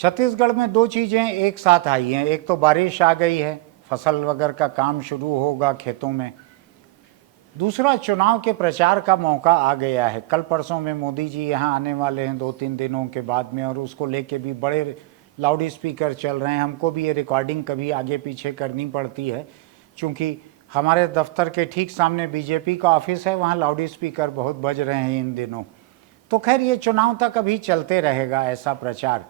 छत्तीसगढ़ में दो चीज़ें एक साथ आई हैं। एक तो बारिश आ गई है, फसल वगैरह का काम शुरू होगा खेतों में। दूसरा, चुनाव के प्रचार का मौका आ गया है। कल परसों में मोदी जी यहाँ आने वाले हैं 2-3 दिनों के बाद में, और उसको लेके भी बड़े लाउड स्पीकर चल रहे हैं। हमको भी ये रिकॉर्डिंग कभी आगे पीछे करनी पड़ती है, क्योंकि हमारे दफ्तर के ठीक सामने बीजेपी का ऑफिस है, वहाँ लाउड स्पीकर बहुत बज रहे हैं इन दिनों। तो खैर ये चुनाव तक अभी चलते रहेगा ऐसा प्रचार।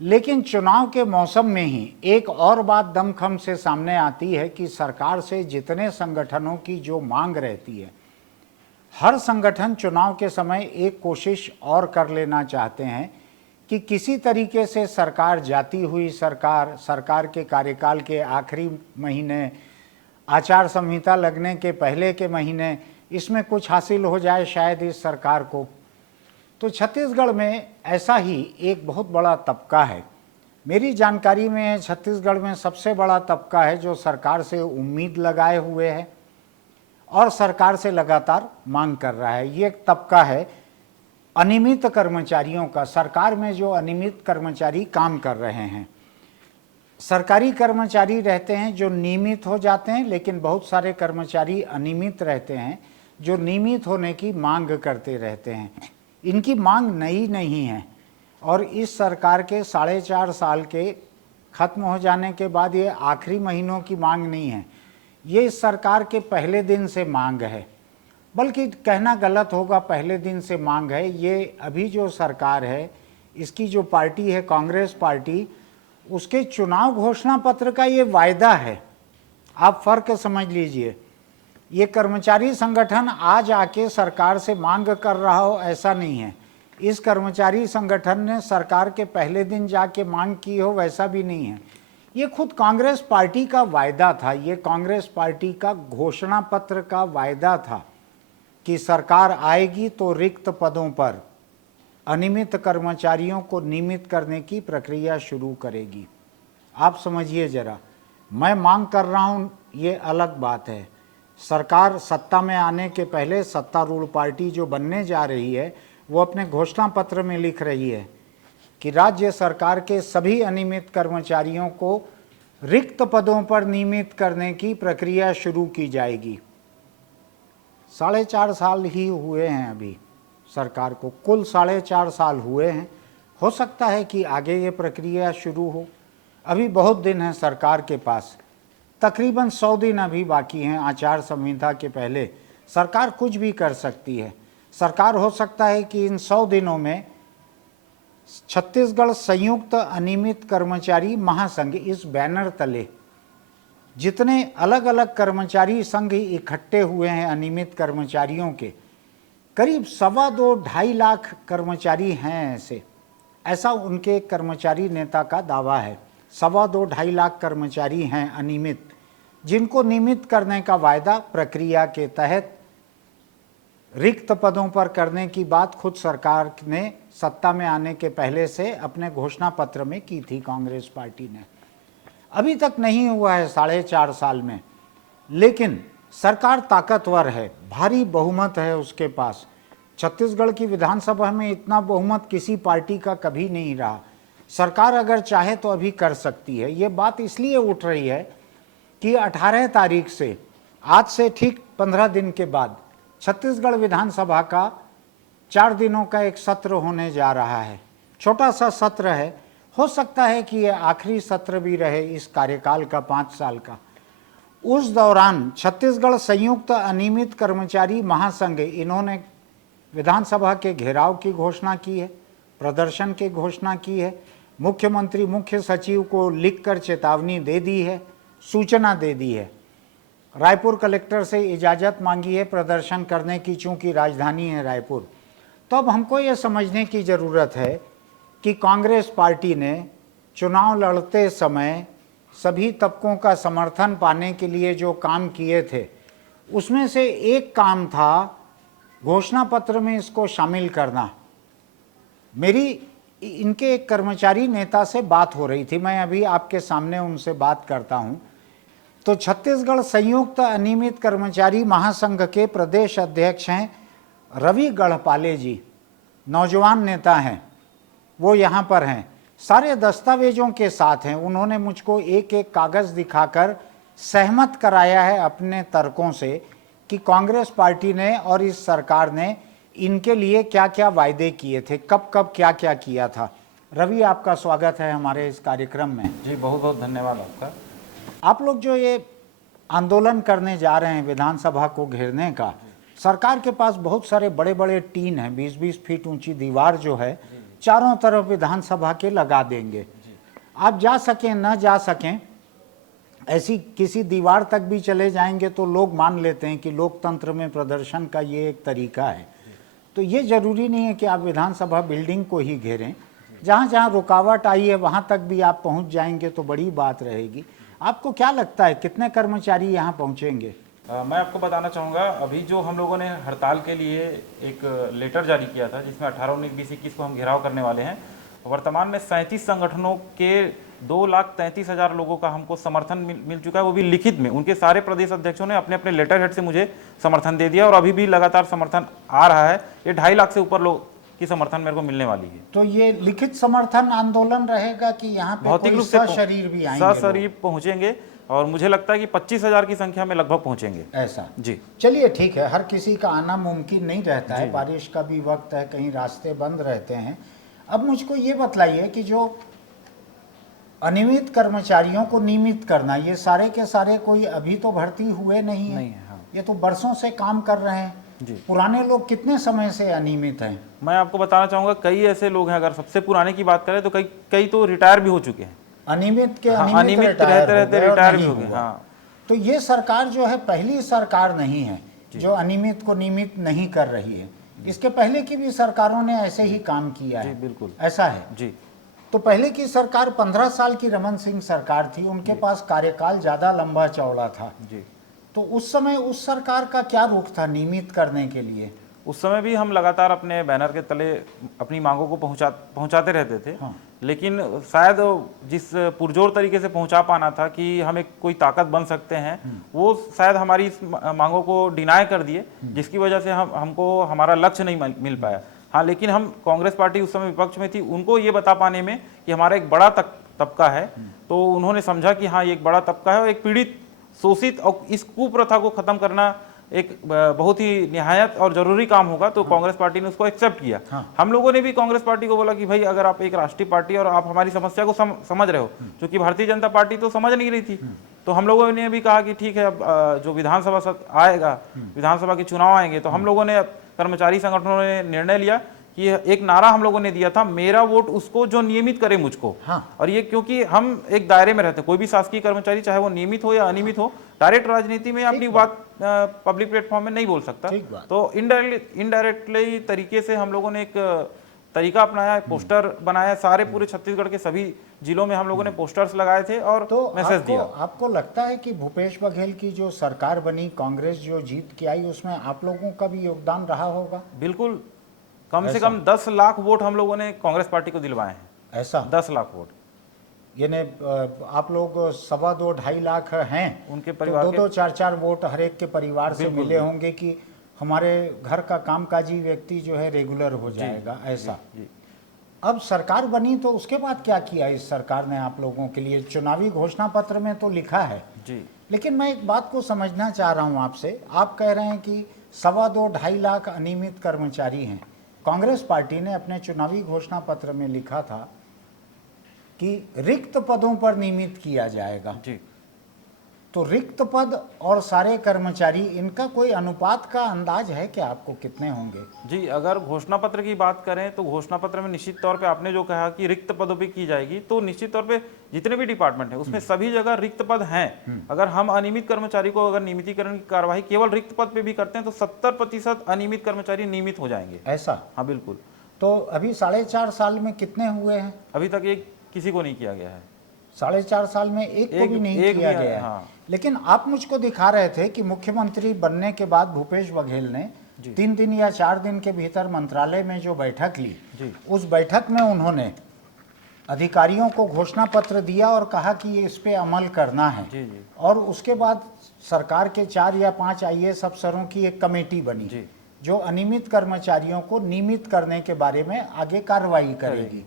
लेकिन चुनाव के मौसम में ही एक और बात दमखम से सामने आती है कि सरकार से जितने संगठनों की जो मांग रहती है, हर संगठन चुनाव के समय एक कोशिश और कर लेना चाहते हैं कि किसी तरीके से सरकार जाती हुई सरकार के कार्यकाल के आखिरी महीने, आचार संहिता लगने के पहले के महीने, इसमें कुछ हासिल हो जाए शायद इस सरकार को। तो छत्तीसगढ़ में ऐसा ही एक बहुत बड़ा तबका है। मेरी जानकारी में छत्तीसगढ़ में सबसे बड़ा तबका है जो सरकार से उम्मीद लगाए हुए है और सरकार से लगातार मांग कर रहा है। ये एक तबका है अनियमित कर्मचारियों का। सरकार में जो अनियमित कर्मचारी काम कर रहे हैं, सरकारी कर्मचारी रहते हैं जो नियमित हो जाते हैं, लेकिन बहुत सारे कर्मचारी अनियमित रहते हैं जो नियमित होने की मांग करते रहते हैं। इनकी मांग नई नहीं है, और इस सरकार के 4.5 साल के ख़त्म हो जाने के बाद ये आखिरी महीनों की मांग नहीं है, ये इस सरकार के पहले दिन से मांग है। बल्कि कहना गलत होगा, पहले दिन से मांग है। ये अभी जो सरकार है, इसकी जो पार्टी है कांग्रेस पार्टी, उसके चुनाव घोषणा पत्र का ये वायदा है। आप फ़र्क समझ लीजिए। ये कर्मचारी संगठन आज आके सरकार से मांग कर रहा हो ऐसा नहीं है। इस कर्मचारी संगठन ने सरकार के पहले दिन जाके मांग की हो वैसा भी नहीं है। ये खुद कांग्रेस पार्टी का वायदा था, ये कांग्रेस पार्टी का घोषणा पत्र का वायदा था कि सरकार आएगी तो रिक्त पदों पर अनियमित कर्मचारियों को नियमित करने की प्रक्रिया शुरू करेगी। आप समझिए जरा, मैं मांग कर रहा हूँ ये अलग बात है। सरकार सत्ता में आने के पहले सत्तारूढ़ पार्टी जो बनने जा रही है, वो अपने घोषणा पत्र में लिख रही है कि राज्य सरकार के सभी अनियमित कर्मचारियों को रिक्त पदों पर नियमित करने की प्रक्रिया शुरू की जाएगी। 4.5 साल ही हुए हैं अभी सरकार को, कुल 4.5 साल हुए हैं। हो सकता है कि आगे ये प्रक्रिया शुरू हो। अभी बहुत दिन है सरकार के पास, तकरीबन 100 दिन अभी बाकी हैं आचार संहिता के पहले। सरकार कुछ भी कर सकती है। सरकार हो सकता है कि इन 100 दिनों में छत्तीसगढ़ संयुक्त अनियमित कर्मचारी महासंघ, इस बैनर तले जितने अलग अलग कर्मचारी संघ इकट्ठे हुए हैं अनियमित कर्मचारियों के, करीब 2.25-2.5 लाख कर्मचारी हैं ऐसा उनके कर्मचारी नेता का दावा है। 2.25-2.5 लाख कर्मचारी हैं अनियमित, जिनको नियमित करने का वायदा प्रक्रिया के तहत रिक्त पदों पर करने की बात खुद सरकार ने सत्ता में आने के पहले से अपने घोषणा पत्र में की थी कांग्रेस पार्टी ने। अभी तक नहीं हुआ है 4.5 साल में, लेकिन सरकार ताकतवर है, भारी बहुमत है उसके पास। छत्तीसगढ़ की विधानसभा में इतना बहुमत किसी पार्टी का कभी नहीं रहा। सरकार अगर चाहे तो अभी कर सकती है। ये बात इसलिए उठ रही है कि 18 तारीख से, आज से ठीक 15 दिन के बाद, छत्तीसगढ़ विधानसभा का 4 दिनों का एक सत्र होने जा रहा है। छोटा सा सत्र है, हो सकता है कि ये आखिरी सत्र भी रहे इस कार्यकाल का 5 साल का। उस दौरान छत्तीसगढ़ संयुक्त अनियमित कर्मचारी महासंघ, इन्होंने विधानसभा के घेराव की घोषणा की है, प्रदर्शन की घोषणा की है, मुख्यमंत्री मुख्य सचिव को लिखकर चेतावनी दे दी है, सूचना दे दी है, रायपुर कलेक्टर से इजाज़त मांगी है प्रदर्शन करने की, चूँकि राजधानी है रायपुर। तो अब हमको ये समझने की ज़रूरत है कि कांग्रेस पार्टी ने चुनाव लड़ते समय सभी तबकों का समर्थन पाने के लिए जो काम किए थे, उसमें से एक काम था घोषणा पत्र में इसको शामिल करना। मेरी इनके एक कर्मचारी नेता से बात हो रही थी, मैं अभी आपके सामने उनसे बात करता हूँ। तो छत्तीसगढ़ संयुक्त अनियमित कर्मचारी महासंघ के प्रदेश अध्यक्ष हैं रवि गढ़पाले जी, नौजवान नेता हैं, वो यहाँ पर हैं। सारे दस्तावेजों के साथ हैं। उन्होंने मुझको एक एक कागज़ दिखाकर सहमत कराया है अपने तर्कों से कि कांग्रेस पार्टी ने और इस सरकार ने इनके लिए क्या क्या वायदे किए थे, कब कब क्या क्या किया था। रवि, आपका स्वागत है हमारे इस कार्यक्रम में। जी, बहुत बहुत धन्यवाद आपका। आप लोग जो ये आंदोलन करने जा रहे हैं विधानसभा को घेरने का, सरकार के पास बहुत सारे बड़े बड़े टीन हैं, 20-20 फीट ऊंची दीवार जो है चारों तरफ विधानसभा के लगा देंगे। आप जा सकें न जा सकें, ऐसी किसी दीवार तक भी चले जाएंगे तो लोग मान लेते हैं कि लोकतंत्र में प्रदर्शन का ये एक तरीका है। तो ये जरूरी नहीं है कि आप विधानसभा बिल्डिंग को ही घेरें, जहाँ जहाँ रुकावट आई है वहाँ तक भी आप पहुँच जाएंगे तो बड़ी बात रहेगी। आपको क्या लगता है कितने कर्मचारी यहाँ पहुँचेंगे? मैं आपको बताना चाहूँगा, अभी जो हम लोगों ने हड़ताल के लिए एक लेटर जारी किया था जिसमें 18, 19, 20, 21 को हम घेराव करने वाले हैं। वर्तमान में 37 संगठनों के 2,33,000 लोगों का हमको समर्थन मिल चुका है, वो भी लिखित में। उनके सारे प्रदेश अध्यक्षों ने अपने अपने लेटर हेड से मुझे समर्थन दे दिया और अभी भी लगातार समर्थन आ रहा है। ये 2.5 लाख से ऊपर लोग की समर्थन मेरे को मिलने वाली है। तो ये लिखित समर्थन आंदोलन रहेगा कि यहाँ पे भौतिक रूप से सशरीर भी आएंगे? सशरीर पहुँचेंगे और मुझे लगता है कि 25,000 की संख्या में लगभग पहुँचेंगे। ऐसा? जी, चलिए ठीक है, हर किसी का आना मुमकिन नहीं रहता है, बारिश का भी वक्त है, कहीं रास्ते बंद रहते हैं। अब मुझको ये बतलाइए कि जो अनियमित कर्मचारियों को नियमित करना, ये सारे के सारे कोई अभी तो भर्ती हुए नहीं है, हाँ। ये तो बरसों से काम कर रहे हैं। जी। पुराने लोग कितने समय से अनियमित हैं? मैं आपको बताना चाहूँगा, कई ऐसे लोग हैं, अगर सबसे पुराने की बात करें तो कई तो रिटायर भी हो चुके हैं। अनियमित के अनियमित रहते रहते रिटायर भी हो गए। हाँ, तो ये सरकार जो है पहली सरकार नहीं है जो अनियमित को नियमित नहीं कर रही है। इसके पहले की भी सरकारों ने ऐसे ही काम किया है। बिल्कुल ऐसा है जी। तो पहले की सरकार 15 साल की रमन सिंह सरकार थी, उनके पास कार्यकाल ज्यादा लंबा चौड़ा था जी। तो उस समय उस सरकार का क्या रुख था नियमित करने के लिए? उस समय भी हम लगातार अपने बैनर के तले अपनी मांगों को पहुंचाते रहते थे। हाँ। लेकिन शायद जिस पुरजोर तरीके से पहुंचा पाना था कि हम एक कोई ताकत बन सकते हैं, वो शायद हमारी इस मांगों को डिनाई कर दिए, जिसकी वजह से हमको हमारा लक्ष्य नहीं मिल पाया। हाँ, लेकिन हम कांग्रेस पार्टी उस समय विपक्ष में थी, उनको ये बता पाने में कि हमारा एक बड़ा तबका है, तो उन्होंने समझा कि हाँ, ये एक बड़ा तबका है और एक पीड़ित, शोषित, और इस कुप्रथा को खत्म करना एक बहुत ही निहायत और जरूरी काम होगा। तो कांग्रेस पार्टी ने उसको एक्सेप्ट किया। हम लोगों ने भी कांग्रेस पार्टी को बोला कि भाई, अगर आप एक राष्ट्रीय पार्टी और आप हमारी समस्या को समझ रहे हो, क्योंकि भारतीय जनता पार्टी तो समझ नहीं रही थी, तो हम लोगों ने भी कहा कि ठीक है, अब जो विधानसभा आएगा, विधानसभा के चुनाव आएंगे, तो हम लोगों ने, कर्मचारी संगठनों ने निर्णय लिया कि एक नारा हम लोगों ने दिया था, मेरा वोट उसको जो नियमित करे मुझको। और ये क्योंकि हम एक दायरे में रहते हैं, कोई भी शासकीय कर्मचारी चाहे वो नियमित हो या अनियमित हो, डायरेक्ट राजनीति में अपनी बात पब्लिक प्लेटफॉर्म में नहीं बोल सकता। तो इनडायरेक्टली तरीके से हम लोगों ने एक तरीका अपनाया, पोस्टर बनाया, सारे पूरे छत्तीसगढ़ के सभी जिलों में हम लोगों ने पोस्टर्स लगाए थे और तो मैसेज दिया। आपको लगता है कि भूपेश बघेल की जो सरकार बनी, कांग्रेस जो जीत के आई, उसमें आप लोगों का भी योगदान रहा होगा? बिल्कुल, कम से कम 10 लाख वोट हम लोगों ने कांग्रेस पार्टी को दिलवाए हैं। ऐसा? 10 लाख वोट, यानी आप लोग 2.25 लाख हैं, उनके परिवार तो 2-2, 4-4 वोट हर एक के परिवार से मिले होंगे कि हमारे घर का कामकाजी व्यक्ति जो है रेगुलर हो जाएगा। ऐसा? जी। अब सरकार बनी तो उसके बाद क्या किया इस सरकार ने आप लोगों के लिए? चुनावी घोषणा पत्र में तो लिखा है जी, लेकिन मैं एक बात को समझना चाह रहा हूं आपसे। आप कह रहे हैं कि 2.25 लाख अनियमित कर्मचारी हैं। कांग्रेस पार्टी ने अपने चुनावी घोषणा पत्र में लिखा था कि रिक्त पदों पर नियमित किया जाएगा। जी। तो रिक्त पद और सारे कर्मचारी, इनका कोई अनुपात का अंदाज है क्या आपको, कितने होंगे? जी, अगर घोषणा पत्र की बात करें तो घोषणा पत्र में निश्चित तौर पे आपने जो कहा कि रिक्त पदों पे की जाएगी, तो निश्चित तौर पे जितने भी डिपार्टमेंट है उसमें सभी जगह रिक्त पद हैं। अगर हम अनियमित कर्मचारी को अगर नियमितीकरण की कार्यवाही केवल रिक्त पद पे भी करते हैं तो 70% अनियमित कर्मचारी नियमित हो जाएंगे। ऐसा? हाँ, बिल्कुल। तो अभी 4.5 साल में कितने हुए हैं? अभी तक एक किसी को नहीं किया गया है। 4.5 साल में एक को भी नहीं किया गया है। हाँ। लेकिन आप मुझको दिखा रहे थे कि मुख्यमंत्री बनने के बाद भूपेश बघेल ने 3 दिन या 4 दिन के भीतर मंत्रालय में जो बैठक ली, उस बैठक में उन्होंने अधिकारियों को घोषणा पत्र दिया और कहा कि ये इस पे अमल करना है। और उसके बाद सरकार के 4 या 5 IAS अफसरों की एक कमेटी बनी जो अनियमित कर्मचारियों को नियमित करने के बारे में आगे कार्रवाई करेगी।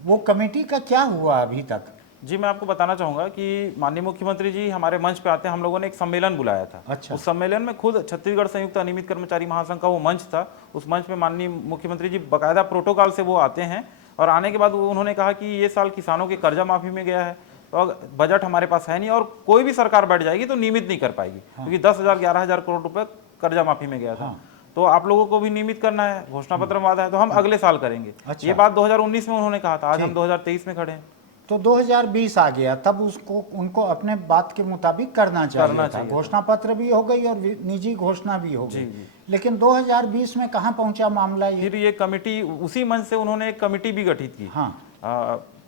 वो कमेटी का क्या हुआ अभी तक? जी, मैं आपको बताना चाहूँगा कि माननीय मुख्यमंत्री जी हमारे मंच पे आते हैं, हम लोगों ने एक सम्मेलन बुलाया था। अच्छा। उस सम्मेलन में खुद छत्तीसगढ़ संयुक्त अनियमित कर्मचारी महासंघ का वो मंच था। उस मंच में माननीय मुख्यमंत्री जी बाकायदा प्रोटोकॉल से वो आते हैं और आने के बाद उन्होंने कहा कि ये साल किसानों के कर्जा माफी में गया है, तो बजट हमारे पास है नहीं और कोई भी सरकार बैठ जाएगी तो नियमित नहीं कर पाएगी, क्योंकि 10,000 11,000 करोड़ रुपए कर्जा माफी में गया था। तो आप लोगों को भी नियमित करना है, घोषणा पत्र में वादा है, तो हम अगले साल करेंगे। अच्छा। ये बात 2019 में उन्होंने कहा था, आज हम 2023 में खड़े हैं। तो 2020 आ गया, तब उसको उनको अपने बात के मुताबिक करना चाहिए था। घोषणा पत्र भी हो गई और निजी घोषणा भी हो गई, लेकिन 2020 में कहाँ पहुंचा मामला ये? फिर ये कमेटी, उसी मंच से उन्होंने एक कमेटी भी गठित की। हाँ।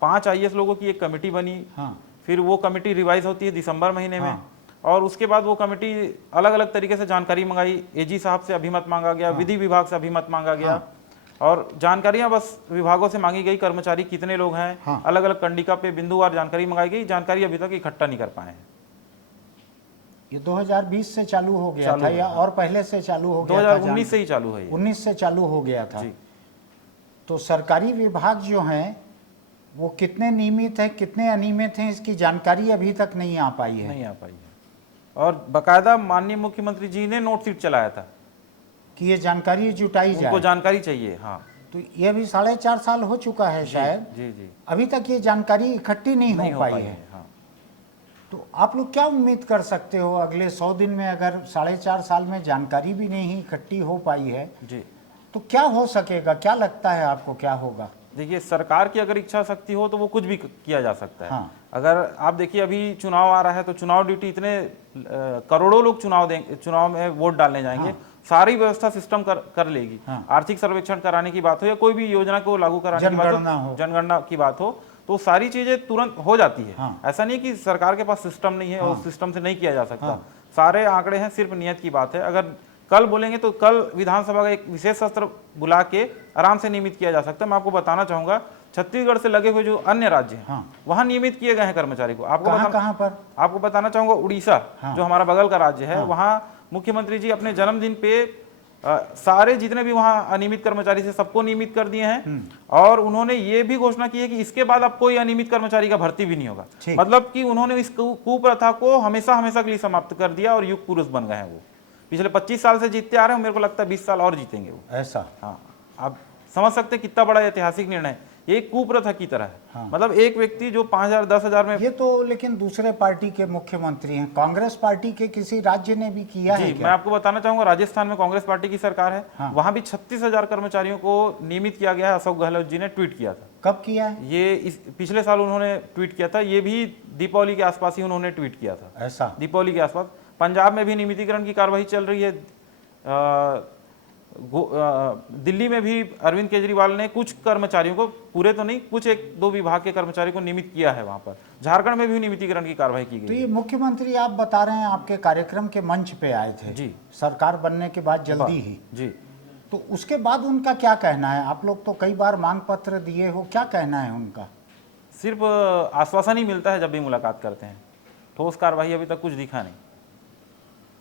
5 IAS लोगों की एक कमेटी बनी। हाँ। फिर वो कमेटी रिवाइज होती है दिसंबर महीने में, और उसके बाद वो कमेटी अलग अलग तरीके से जानकारी मंगाई। AG साहब से अभिमत मांगा गया, विधि विभाग से अभिमत मांगा गया, और जानकारियां बस विभागों से मांगी गई, कर्मचारी कितने लोग हैं, अलग अलग कंडिका पे बिंदुवार जानकारी मंगाई गई। जानकारी अभी तक इकट्ठा नहीं कर पाए हैं। ये 2020 से चालू हो गया था या और पहले से चालू हो गया? 2019 से ही चालू है। 19 से चालू हो गया था। तो सरकारी विभाग जो हैं वो कितने नियमित हैं, कितने अनियमित हैं, इसकी जानकारी अभी तक नहीं आ पाई है। नहीं आ पाई है, और बाकायदा माननीय मुख्यमंत्री जी ने नोट शीट चलाया था कि ये जानकारी जुटाई जाए, उनको जानकारी चाहिए। हाँ, तो ये अभी 4.5 साल हो चुका है शायद। जी, अभी तक ये जानकारी इकट्ठी नहीं हो पाई है। हाँ। तो आप लोग क्या उम्मीद कर सकते हो अगले 100 दिन में, अगर 4.5 साल में जानकारी भी नहीं इकट्ठी हो पाई है जी, तो क्या हो सकेगा? क्या लगता है आपको क्या होगा? देखिए, सरकार की अगर इच्छा शक्ति हो तो वो कुछ भी किया जा सकता है। हाँ। अगर आप देखिए, अभी चुनाव आ रहा है तो चुनाव ड्यूटी, इतने करोड़ों लोग चुनाव में वोट डालने जाएंगे। सारी व्यवस्था सिस्टम कर लेगी। आर्थिक सर्वेक्षण कराने की बात हो या कोई भी योजना को लागू कराने की बात हो, जनगणना की बात हो, तो सारी चीजें तुरंत हो जाती है। ऐसा नहीं कि सरकार के पास सिस्टम नहीं है और सिस्टम से नहीं किया जा सकता। सारे आंकड़े हैं, सिर्फ नियत की बात है। अगर कल बोलेंगे तो कल विधानसभा का एक विशेष सत्र बुला के आराम से नियमित किया जा सकता है। मैं आपको बताना चाहूंगा, छत्तीसगढ़ से लगे हुए जो अन्य राज्य हैं वहां नियमित किए गए हैं कर्मचारी को। कहां पर? आपको बताना चाहूंगा, उड़ीसा जो हमारा बगल का राज्य है, वहां मुख्यमंत्री जी अपने जन्मदिन पे सारे जितने भी वहां अनियमित कर्मचारी से सबको नियमित कर दिए हैं, और उन्होंने ये भी घोषणा की है कि इसके बाद अब कोई अनियमित कर्मचारी का भर्ती भी नहीं होगा। मतलब कि उन्होंने इस कुप्रथा को हमेशा हमेशा के लिए समाप्त कर दिया और युग पुरुष बन गए हैं। वो पिछले 25 साल से जीतते आ रहे हैं, मेरे को लगता है 20 साल और जीतेंगे वो। ऐसा? हाँ, आप समझ सकते हैं कितना बड़ा ऐतिहासिक निर्णय है। ये कुप्रथा की तरह है। मतलब एक व्यक्ति जो 5,000 10,000 में, ये तो लेकिन दूसरे पार्टी के मुख्यमंत्री हैं, कांग्रेस पार्टी के किसी राज्य ने भी किया है क्या? मैं आपको बताना चाहूंगा, राजस्थान में कांग्रेस पार्टी की सरकार है। वहां भी 36,000 कर्मचारियों को नियमित किया गया है। अशोक गहलोत जी ने ट्वीट किया था। कब किया है ये? पिछले साल उन्होंने ट्वीट किया था। ये भी दीपावली के आसपास ही उन्होंने ट्वीट किया था। ऐसा? दीपावली के आसपास। पंजाब में भी नियमितीकरण की कार्रवाई चल रही है। दिल्ली में भी अरविंद केजरीवाल ने कुछ कर्मचारियों को, पूरे तो नहीं, कुछ 1-2 विभाग के कर्मचारियों को नियमित किया है वहां पर। झारखंड में भी नियमितीकरण की कार्रवाई की गई। तो ये मुख्यमंत्री आप बता रहे हैं आपके कार्यक्रम के मंच पे आए थे जी, सरकार बनने के बाद जल्दी ही जी, तो उसके बाद उनका क्या कहना है? आप लोग तो कई बार मांग पत्र दिए हो, क्या कहना है उनका? सिर्फ आश्वासन ही मिलता है जब भी मुलाकात करते हैं, ठोस कार्रवाई अभी तक कुछ दिखा नहीं।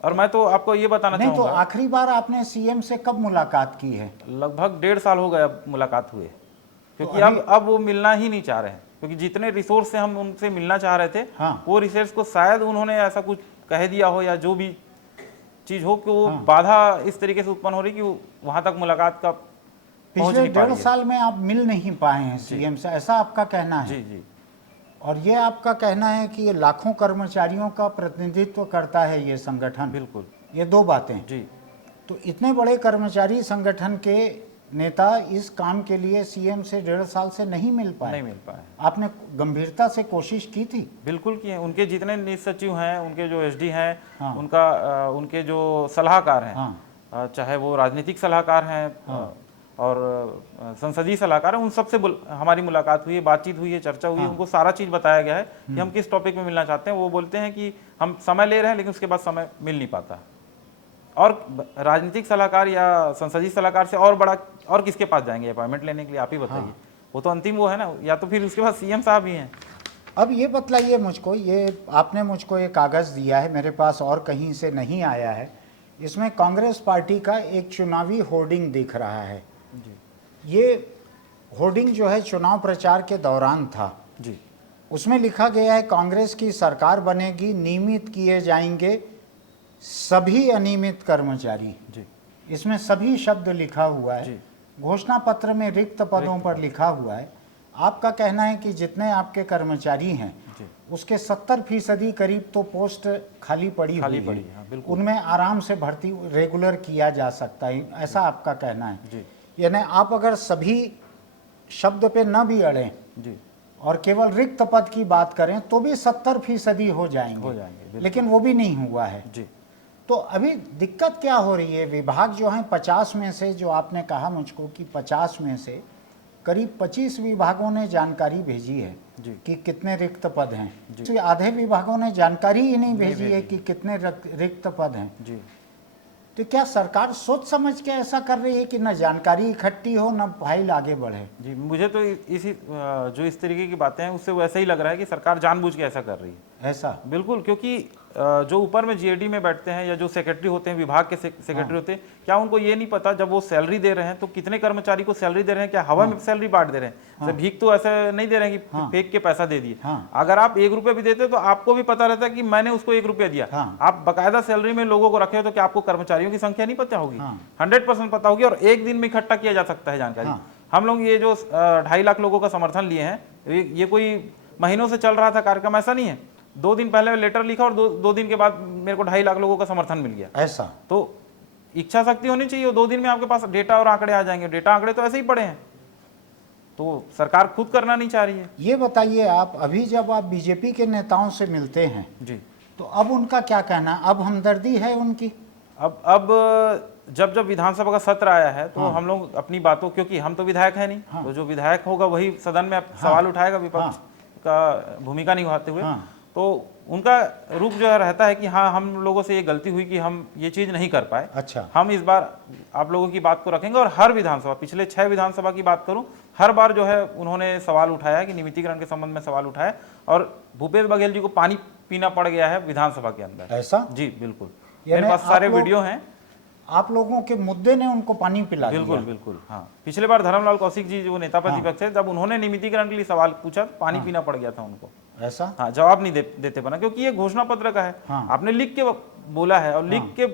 और मैं तो आपको ये बताना चाहूंगा, तो आखिरी बार आपने सीएम से कब मुलाकात की है? लगभग 1.5 साल हो गया मुलाकात हुए, क्योंकि अब वो मिलना ही नहीं चाह रहे हैं। क्योंकि जितने रिसोर्स से हम उनसे मिलना चाह रहे थे, वो रिसोर्स को शायद उन्होंने ऐसा कुछ कह दिया हो या जो भी चीज हो कि वो बाधा इस तरीके से उत्पन्न हो रही कि वहां तक मुलाकात का पिछले 1.5 साल में आप मिल नहीं पाए हैं सीएम से, ऐसा आपका कहना है? जी, जी। और ये आपका कहना है कि ये लाखों कर्मचारियों का प्रतिनिधित्व करता है ये संगठन? बिल्कुल। ये दो बातें जी। तो इतने बड़े कर्मचारी संगठन के नेता इस काम के लिए सीएम से 1.5 साल से नहीं मिल पाए। आपने गंभीरता से कोशिश की थी? बिल्कुल की है। उनके जितने निज सचिव हैं, उनके जो एसडी हैं, उनके जो सलाहकार हैं, चाहे वो राजनीतिक सलाहकार हैं और संसदीय सलाहकार है, उन सबसे हमारी मुलाकात हुई है, बातचीत हुई है, चर्चा हुई है। उनको सारा चीज बताया गया है कि हम किस टॉपिक में मिलना चाहते हैं। वो बोलते हैं कि हम समय ले रहे हैं, लेकिन उसके बाद समय मिल नहीं पाता। और राजनीतिक सलाहकार या संसदीय सलाहकार से और बड़ा और किसके पास जाएंगे अपॉइंटमेंट लेने के लिए? आप ही बताइए। वो तो अंतिम वो है ना, या तो फिर उसके बाद सीएम साहब ही हैं। अब ये बतलाइए मुझको, ये आपने मुझको एक कागज़ दिया है, मेरे पास और कहीं से नहीं आया है। इसमें कांग्रेस पार्टी का एक चुनावी होर्डिंग दिख रहा है। ये होर्डिंग जो है चुनाव प्रचार के दौरान था, जी उसमें लिखा गया है कांग्रेस की सरकार बनेगी, नियमित किए जाएंगे सभी अनियमित कर्मचारी। जी इसमें सभी शब्द लिखा हुआ जी। है। घोषणा पत्र में रिक्त पदों पर लिखा हुआ है। आपका कहना है कि जितने आपके कर्मचारी हैं जी। उसके 70% करीब तो पोस्ट खाली पड़ी खाली हुई पड़ी है, हाँ, बिल्कुल। उनमें आराम से भर्ती रेगुलर किया जा सकता है, ऐसा आपका कहना है। जी यानी आप अगर सभी शब्द पे न भी अड़ें जी और केवल रिक्त पद की बात करें तो भी 70% हो जाएंगे, बिल्कुल। लेकिन वो भी नहीं हुआ है। जी तो अभी दिक्कत क्या हो रही है? विभाग जो हैं 50 में से, जो आपने कहा मुझको कि 50 में से करीब 25 विभागों ने जानकारी भेजी है जी कि कितने रिक्त पद हैं। जी। तो आधे विभागों ने जानकारी ही नहीं भेजी है कि कितने रिक्त पद हैं। जी। तो क्या सरकार सोच समझ के ऐसा कर रही है कि न जानकारी इकट्ठी हो न फाइल आगे बढ़े? जी मुझे तो इसी जो इस तरीके की बातें हैं उससे वैसा ही लग रहा है कि सरकार जानबूझ के ऐसा कर रही है। ऐसा बिल्कुल, क्योंकि जो ऊपर में जीएडी में बैठते हैं या जो सेक्रेटरी होते हैं, विभाग के सेक्रेटरी होते हैं, क्या उनको ये नहीं पता जब वो सैलरी दे रहे हैं तो कितने कर्मचारी को सैलरी दे रहे हैं? क्या हवा में सैलरी बांट दे रहे हैं? जैसे भीख तो ऐसा नहीं दे रहे हैं कि फेंक के पैसा दे दिए। अगर आप 1 रुपये भी देते तो आपको भी पता रहता है कि मैंने उसको 1 रुपया दिया। आप बकायदा सैलरी में लोगों को रखे हो तो क्या आपको कर्मचारियों की संख्या नहीं पता होगी? 100% पता होगी और एक दिन में इकट्ठा किया जा सकता है जानकारी। हम लोग ये जो 2.5 लाख लोगों का समर्थन लिए हैं, ये कोई महीनों से चल रहा था कार्यक्रम, ऐसा नहीं है। 2 दिन पहले लेटर लिखा और 2 दिन के बाद मेरे को 2.5 लाख लोगों का समर्थन मिल गया। ऐसा तो इच्छा शक्ति होनी चाहिए, 2 दिन में आपके पास डेटा और आंकड़े आ जाएंगे। डेटा आंकड़े तो ऐसे ही पड़े हैं, तो सरकार खुद करना नहीं चाह रही है। ये बताइए आप, अभी जब आप बीजेपी के नेताओं से मिलते हैं जी तो अब उनका क्या कहना है? अब हमदर्दी है उनकी? अब जब विधानसभा का सत्र आया है तो हम लोग अपनी बातों, क्योंकि हम तो विधायक है नहीं, तो जो विधायक होगा वही सदन में सवाल उठाएगा विपक्ष का भूमिका निभाते हुए। तो उनका रूप जो है रहता है कि हाँ, हम लोगों से ये गलती हुई कि हम ये चीज़ नहीं कर पाए। अच्छा, हम इस बार आप लोगों की बात को रखेंगे। और हर विधानसभा, पिछले 6 विधानसभा की बात करूं, हर बार जो है उन्होंने सवाल उठाया कि नियमितीकरण के संबंध में सवाल उठाया, और भूपेश बघेल जी को पानी पीना पड़ गया है विधानसभा के अंदर। ऐसा? जी बिल्कुल, मेरे पास सारे वीडियो हैं। आप लोगों के मुद्दे ने उनको पानी पिला दिया? बिल्कुल बिल्कुल, हाँ। पिछले बार धर्मलाल कौशिक जी जो नेता प्रतिपक्ष है, जब उन्होंने नियमितीकरण के लिए सवाल पूछा, पानी पीना पड़ गया था उनको। ऐसा? हाँ, जवाब नहीं देते बना, क्योंकि ये घोषणा पत्र का है। आपने लिख के बोला है, और लिख के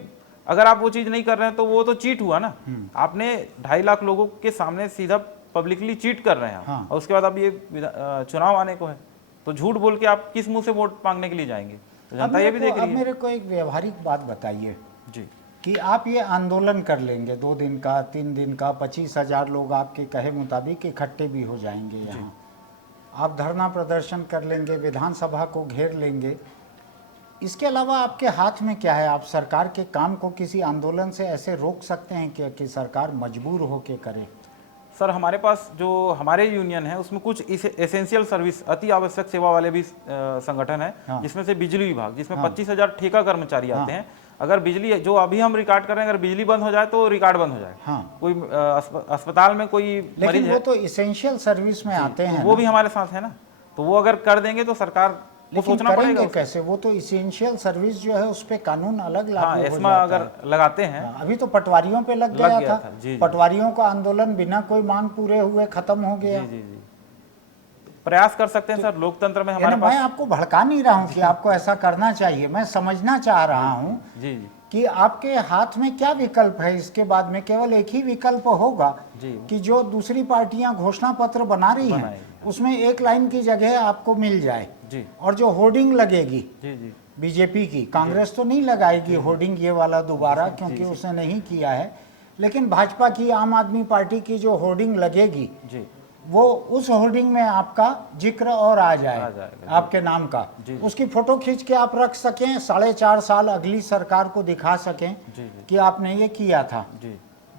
अगर आप वो चीज नहीं कर रहे हैं तो वो तो चीट हुआ ना। आपने 2.5 लाख लोगों के सामने सीधा पब्लिकली चीट कर रहे हैं, और उसके बाद अब ये चुनाव आने को है, तो झूठ बोल के आप किस मुंह से वोट मांगने के लिए जाएंगे? तो जनता ये भी देख रही है। अब मेरे को एक व्यवहारिक बात बताइए जी कि आप ये आंदोलन कर लेंगे 2 दिन का, 3 दिन का, 25,000 लोग आपके कहे मुताबिक इकट्ठे भी हो जाएंगे यहाँ, आप धरना प्रदर्शन कर लेंगे, विधानसभा को घेर लेंगे, इसके अलावा आपके हाथ में क्या है? आप सरकार के काम को किसी आंदोलन से ऐसे रोक सकते हैं कि सरकार मजबूर होके करे? सर, हमारे पास जो हमारे यूनियन है उसमें कुछ एसेंशियल सर्विस, अति आवश्यक सेवा वाले भी संगठन है, जिसमें से बिजली विभाग, जिसमें 25,000 ठेका कर्मचारी आते हैं। अगर बिजली, जो अभी हम रिकॉर्ड कर रहे हैं, अगर बिजली बंद हो जाए तो रिकॉर्ड बंद हो जाए। कोई अस्पताल में कोई मरीज है, वो तो एसेंशियल सर्विस में आते हैं, वो भी हमारे साथ है ना, तो वो अगर कर देंगे तो सरकार को सोचना पड़ेगा कैसे। वो तो एसेंशियल सर्विस जो है उस पे कानून अलग लागू हो एस्मा जाता अगर है। लगाते हैं। अभी तो पटवारियों पे लग गया था। जी, पटवारियों का आंदोलन बिना कोई मांग पूरे हुए खत्म हो गया। जी, प्रयास कर सकते हैं सर, लोकतंत्र में हमारे पास। मैं आपको भड़का नहीं रहा हूँ कि आपको ऐसा करना चाहिए, मैं समझना चाह रहा हूँ कि आपके हाथ में क्या विकल्प है। इसके बाद में केवल एक ही विकल्प होगा कि जो दूसरी पार्टियां घोषणा पत्र बना रही हैं उसमें एक लाइन की जगह आपको मिल जाए, और जो होर्डिंग लगेगी बीजेपी की, कांग्रेस तो नहीं लगाएगी होर्डिंग ये वाला दोबारा, क्योंकि उसने नहीं किया है, लेकिन भाजपा की, आम आदमी पार्टी की जो होर्डिंग लगेगी वो उस होर्डिंग में आपका जिक्र और आ जाए आपके नाम का, उसकी फोटो खींच के आप रख सकें, 4.5 साल अगली सरकार को दिखा सकें कि आपने ये किया था,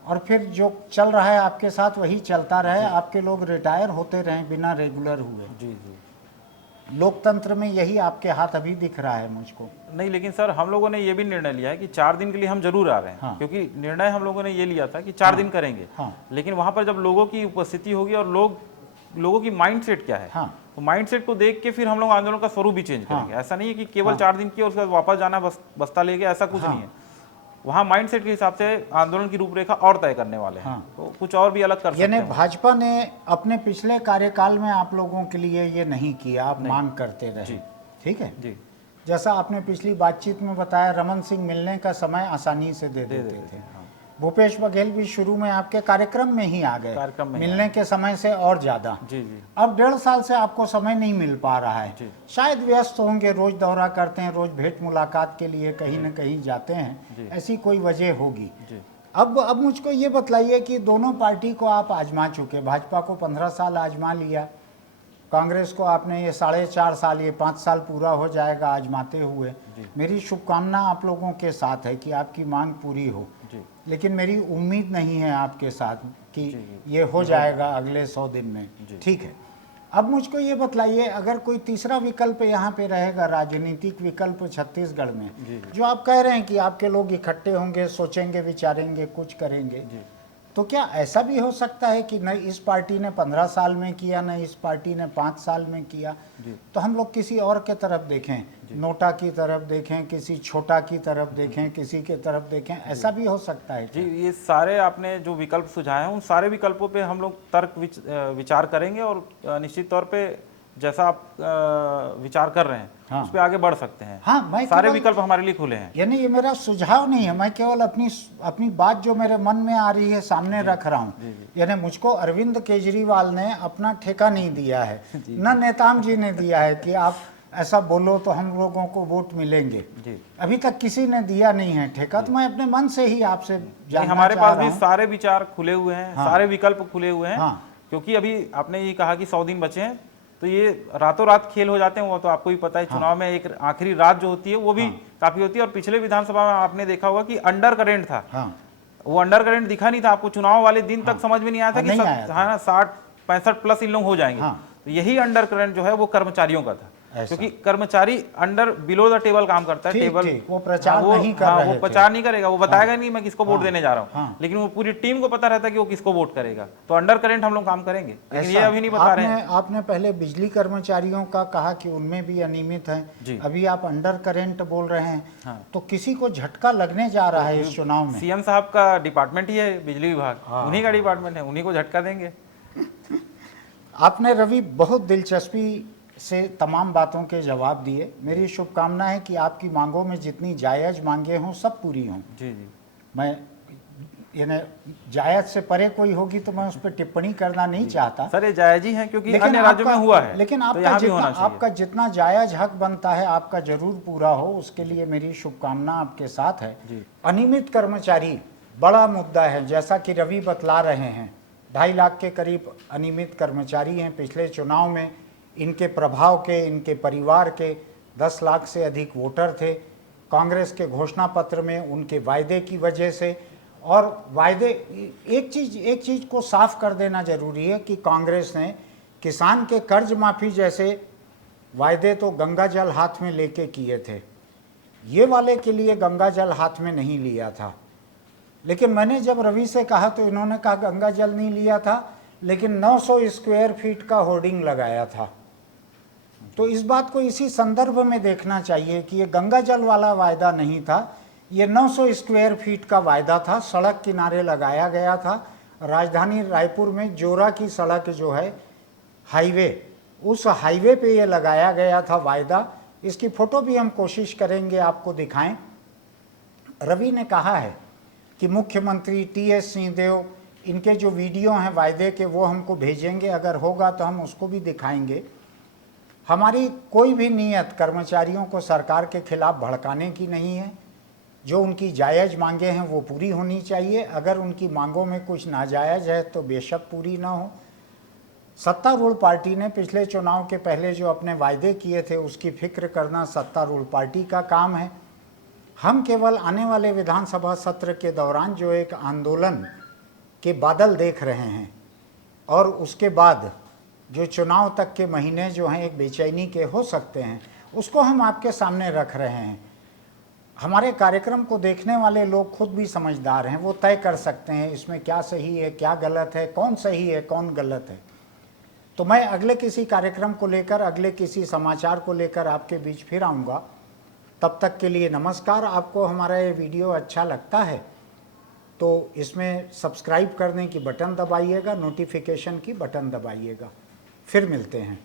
और फिर जो चल रहा है आपके साथ वही चलता रहे, आपके लोग रिटायर होते रहें बिना रेगुलर हुए। लोकतंत्र में यही आपके हाथ अभी दिख रहा है मुझको। नहीं, लेकिन सर हम लोगों ने ये भी निर्णय लिया है कि 4 दिन के लिए हम जरूर आ रहे हैं। क्योंकि निर्णय हम लोगों ने ये लिया था कि 4 दिन करेंगे। लेकिन वहां पर जब लोगों की उपस्थिति होगी और लोगों की माइंडसेट क्या है, तो माइंडसेट को देख के फिर हम लोग आंदोलन का स्वरूप भी चेंज करेंगे। ऐसा नहीं है कि केवल 4 दिन की और उसके बाद वापस जाना बस्ता लेके, ऐसा कुछ नहीं है। वहाँ माइंडसेट के हिसाब से आंदोलन की रूपरेखा और तय करने वाले हैं। हाँ। तो कुछ और भी अलग कर सकते यानी हैं। भाजपा ने अपने पिछले कार्यकाल में आप लोगों के लिए ये नहीं किया, आप मांग करते रहे। जी। ठीक है। जी जैसा आपने पिछली बातचीत में बताया, रमन सिंह मिलने का समय आसानी से दे देते थे। हाँ। भूपेश बघेल भी शुरू में आपके कार्यक्रम में ही आ गए, कार्यक्रम में ही मिलने के समय से और ज्यादा। जी जी अब 1.5 साल से आपको समय नहीं मिल पा रहा है। जी। शायद व्यस्त होंगे, रोज दौरा करते हैं, रोज भेंट मुलाकात के लिए कहीं न कहीं जाते हैं, ऐसी कोई वजह होगी। जी। अब मुझको ये बतलाइए कि दोनों पार्टी को आप आजमा चुके, भाजपा को 15 साल आजमा लिया, कांग्रेस को आपने ये 4.5 साल, ये 5 साल पूरा हो जाएगा आजमाते हुए। मेरी शुभकामना आप लोगों के साथ है कि आपकी मांग पूरी हो, जी। लेकिन मेरी उम्मीद नहीं है आपके साथ कि ये हो जाएगा अगले 100 दिन में। ठीक है। अब मुझको ये बतलाइए, अगर कोई तीसरा विकल्प यहाँ पे रहेगा, राजनीतिक विकल्प छत्तीसगढ़ में, जो आप कह रहे हैं कि आपके लोग इकट्ठे होंगे, सोचेंगे, विचारेंगे, कुछ करेंगे, तो क्या ऐसा भी हो सकता है कि न इस पार्टी ने 15 साल में किया, न इस पार्टी ने 5 साल में किया, तो हम लोग किसी और के तरफ देखें, नोटा की तरफ देखें, किसी छोटा की तरफ देखें, किसी के तरफ देखें, ऐसा भी हो सकता है जी। क्या? ये सारे आपने जो विकल्प सुझाए हैं, उन सारे विकल्पों पे हम लोग विचार करेंगे और निश्चित तौर पे जैसा आप विचार कर रहे हैं, हाँ। उस पे आगे बढ़ सकते हैं। हाँ, मैं सारे केवल- विकल्प हमारे लिए खुले हैं। यानी ये मेरा सुझाव नहीं है, मैं केवल अपनी बात जो मेरे मन में आ रही है सामने रख रहा हूँ। यानी मुझको अरविंद केजरीवाल ने अपना ठेका नहीं दिया है, न नेताम जी ने दिया है कि आप ऐसा बोलो तो हम लोगों को वोट मिलेंगे। जी। अभी तक किसी ने दिया नहीं है ठेका, तो मैं अपने मन से ही आपसे जानना हमारे चाह पास रहा भी हूं। सारे विचार खुले हुए हैं, सारे विकल्प खुले हुए हैं। हाँ। क्योंकि अभी आपने ये कहा कि 100 दिन बचे हैं, तो ये रातों रात खेल हो जाते हैं, वो तो आपको भी पता है। चुनाव में एक आखिरी रात जो होती है वो भी काफी होती है। और पिछले विधानसभा में आपने देखा होगा कि अंडर करेंट था। हाँ। वो अंडर करेंट दिखा नहीं था आपको, चुनाव वाले दिन तक समझ में नहीं आया था कि नहीं आया था। हाँ 60-65 प्लस इन लोग हो जाएंगे। हाँ। तो यही अंडर करंट जो है वो कर्मचारियों का था, ऐसा। क्योंकि कर्मचारी अंडर बिलो द टेबल काम करता है। ठीक, टेबल ठीक, वो प्रचार हाँ, नहीं कर हाँ, रहे वो थे। प्रचार नहीं करेगा, वो बताएगा नहीं मैं किसको वोट देने जा रहा हूँ। हाँ। लेकिन वो पूरी टीम को पता रहता है कि वो किसको वोट करेगा। तो अंडर करंट हम लोग काम करेंगे, लेकिन ये ऐसा। अभी नहीं बता रहे हैं। आपने पहले बिजली कर्मचारियों का कहा कि उनमें भी अनियमित है, जी। अभी आप अंडर करेंट बोल रहे हैं। हाँ। तो किसी को झटका लगने जा रहा है इस चुनाव में। सीएम साहब का डिपार्टमेंट ही है बिजली विभाग, उन्हीं का डिपार्टमेंट है, उन्हीं को झटका देंगे। आपने रवि बहुत दिलचस्पी से तमाम बातों के जवाब दिए। मेरी शुभकामना है कि आपकी मांगों में जितनी जायज़ मांगे हों सब पूरी हों। जी जी। मैं यानी जायज़ से परे कोई होगी तो मैं उस पर टिप्पणी करना नहीं चाहता। सर ये जायज ही है, क्योंकि अन्य राज्यों में हुआ है, लेकिन तो आपका यहाँ भी जितना होना चाहिए। आपका जितना जायज़ हक बनता है आपका जरूर पूरा हो, उसके लिए मेरी शुभकामना आपके साथ है। जी। अनियमित कर्मचारी बड़ा मुद्दा है, जैसा कि रवि बतला रहे हैं। 2.5 लाख के करीब अनियमित कर्मचारी हैं। पिछले चुनाव में इनके प्रभाव के, इनके परिवार के 10 लाख से अधिक वोटर थे। कांग्रेस के घोषणा पत्र में उनके वायदे की वजह से, और वायदे एक चीज़ को साफ कर देना जरूरी है कि कांग्रेस ने किसान के कर्ज माफ़ी जैसे वायदे तो गंगा जल हाथ में लेके किए थे, ये वाले के लिए गंगा जल हाथ में नहीं लिया था। लेकिन मैंने जब रवि से कहा तो इन्होंने कहा गंगा जल नहीं लिया था, लेकिन 900 स्क्वायर फीट का होर्डिंग लगाया था। तो इस बात को इसी संदर्भ में देखना चाहिए कि ये गंगा जल वाला वायदा नहीं था, ये 900 स्क्वायर फीट का वायदा था। सड़क किनारे लगाया गया था। राजधानी रायपुर में जोरा की सड़क जो है हाईवे, उस हाईवे पे ये लगाया गया था वायदा। इसकी फ़ोटो भी हम कोशिश करेंगे आपको दिखाएं। रवि ने कहा है कि मुख्यमंत्री टीएस सिंहदेव इनके जो वीडियो हैं वायदे के वो हमको भेजेंगे, अगर होगा तो हम उसको भी दिखाएंगे। हमारी कोई भी नीयत कर्मचारियों को सरकार के खिलाफ भड़काने की नहीं है। जो उनकी जायज़ मांगे हैं वो पूरी होनी चाहिए। अगर उनकी मांगों में कुछ नाजायज़ है तो बेशक पूरी ना हो। सत्तारूढ़ पार्टी ने पिछले चुनाव के पहले जो अपने वायदे किए थे उसकी फिक्र करना सत्तारूढ़ पार्टी का काम है। हम केवल आने वाले विधानसभा सत्र के दौरान जो एक आंदोलन के बादल देख रहे हैं, और उसके बाद जो चुनाव तक के महीने जो हैं एक बेचैनी के हो सकते हैं, उसको हम आपके सामने रख रहे हैं। हमारे कार्यक्रम को देखने वाले लोग खुद भी समझदार हैं, वो तय कर सकते हैं इसमें क्या सही है क्या गलत है, कौन सही है कौन गलत है। तो मैं अगले किसी कार्यक्रम को लेकर, अगले किसी समाचार को लेकर आपके बीच फिर आऊँगा। तब तक के लिए नमस्कार। आपको हमारा ये वीडियो अच्छा लगता है तो इसमें सब्सक्राइब करने की बटन दबाइएगा, नोटिफिकेशन की बटन दबाइएगा। फिर मिलते हैं।